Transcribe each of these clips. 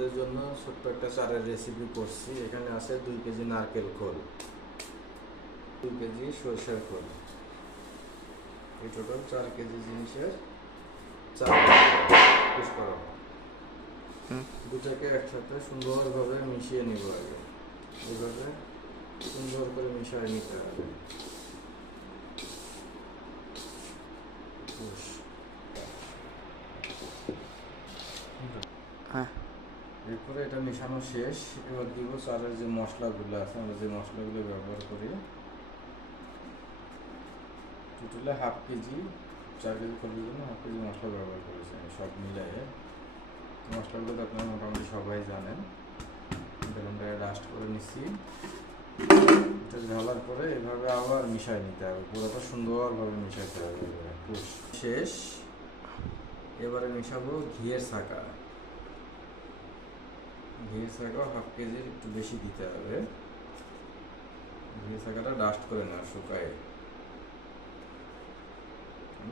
আপনাদের জন্য ছোট্ট একটা চারের রেসিপি করছি। এখানে আছে দুই কেজি নারকেল খোল দুই কেজি সরষের খোল। এই টোটাল চার কেজি জিনিসের চার। দুটাকে একসাথে সুন্দরভাবে মিশিয়ে নিব আগে। এইভাবে সুন্দর করে মিশিয়ে নিতে হবে পুষ। হ্যাঁ এরপরে এটা মেশানো শেষ। এবার দিব চালের যে মশলাগুলো আছে, আমরা যে মশলাগুলো ব্যবহার করি। টোটালে হাফ কেজি, চার কেজি খোলের জন্য হাফ কেজি মশলা ব্যবহার করেছি আমি সব মিলাই মশলাগুলো তো আপনারা মোটামুটি সবাই জানেন। বেলুনটাকে ডাস্ট করে নিচ্ছি। এটা ঢালার পরে এভাবে আবার মিশাই নিতে হবে। পুরোটা সুন্দরভাবে মিশাইতে হবে শেষ। এবারে মিশাবো ঘিয়ের ছাকা ঘিয়ের ছাকা হাফ কেজির একটু বেশি দিতে হবে। ঘিয়ের ছাকাটা ডাস্ট করে না শুকায়।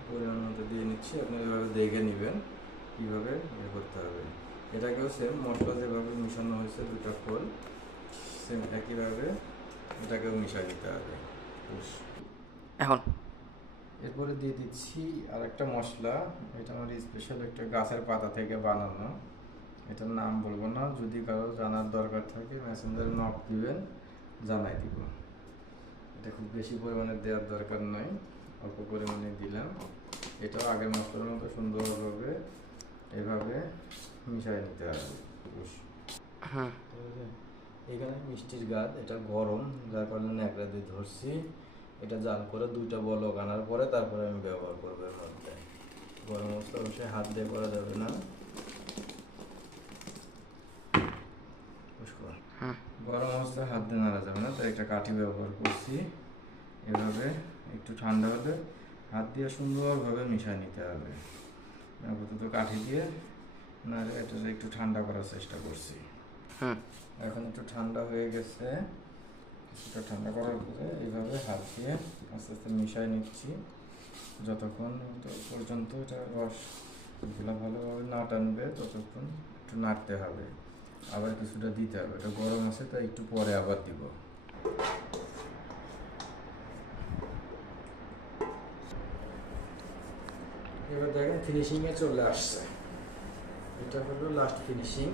পরিমাণ মতো দিয়ে নিচ্ছি আপনি এভাবে দেখে নেবেন কীভাবে ইয়ে করতে হবে। এটাকেও সেম মশলা যেভাবে মিশানো হয়েছে দুটা ফল সেম একইভাবে এটাকেও মিশাই দিতে হবে। এখন? এরপরে দিয়ে দিচ্ছি আর একটা মশলা এটা আমার স্পেশাল একটা গাছের পাতা থেকে বানানো। এটার নাম বলব না যদি কারও জানার দরকার থাকে মেসেঞ্জারে নক দিবেন জানাই দিব। এটা খুব বেশি পরিমাণে দেওয়ার দরকার নয় অল্প পরিমাণে দিলাম। এটাও আগের মশলার মতো সুন্দরভাবে এভাবে মিশিয়ে নিতে হবে বুঝ। এখানে মিষ্টির গাছ এটা গরম যার কারণে ন্যাকড়া দিয়ে ধরছি। এটা জাল করে দুইটা বলক আনার পরে তারপরে আমি ব্যবহার করব এর মধ্যে। গরম অবস্থা অবশ্যই হাত দিয়ে করা যাবে না। গরম অবস্থায় হাত দিয়ে নাড়া যাবে না তাই একটা কাঠি ব্যবহার করছি। এভাবে একটু ঠান্ডা হলে হাত দিয়ে সুন্দরভাবে মিশিয়ে নিতে হবে। আপাতত কাঠি দিয়ে নাড়ে এটা একটু ঠান্ডা করার চেষ্টা করছি। এখন একটু ঠান্ডা হয়ে গেছে কিছুটা ঠান্ডা করার পরে এইভাবে হাত দিয়ে আস্তে আস্তে মিশাই নিচ্ছি। যতক্ষণ পর্যন্ত এটা রসগুলো ভালোভাবে না টানবে ততক্ষণ একটু নাড়তে হবে। আবার কিছুটা দিতে হবে। এটা গরম আছে, তাই একটু পরে আবার দিব। এবার দেখেন ফিনিশিংয়ে চলে আসছে। এটা হলো লাস্ট ফিনিশিং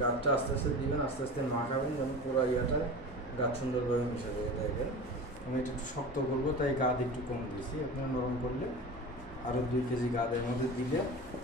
গাছটা আস্তে আস্তে দিবেন, আস্তে আস্তে মাখাবেন, যেন পুরো ইয়াটা গাছ সুন্দরভাবে মিশে যাবে দেখবেন আমি একটু শক্ত করব, তাই গাদ একটু কম দিয়েছি। আপনার নরম করলে আরও দুই কেজি গাদের মধ্যে দিলে